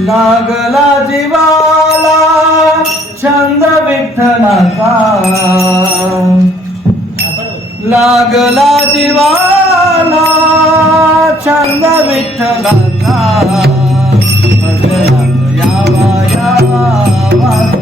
लागला जीवाला छंद विठ्ठलाचा. लागला जीवाला छंद विठ्ठलाचा. यावा यावा.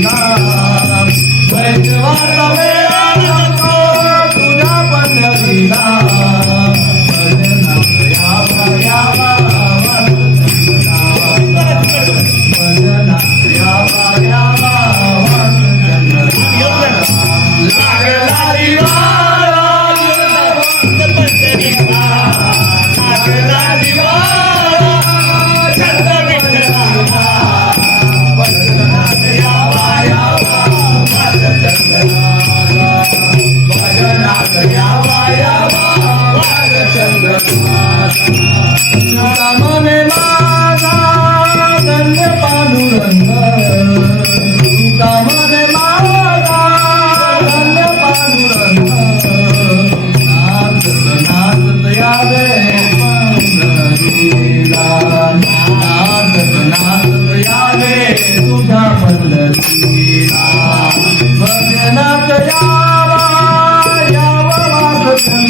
nada. Puedes llevar আমার মানে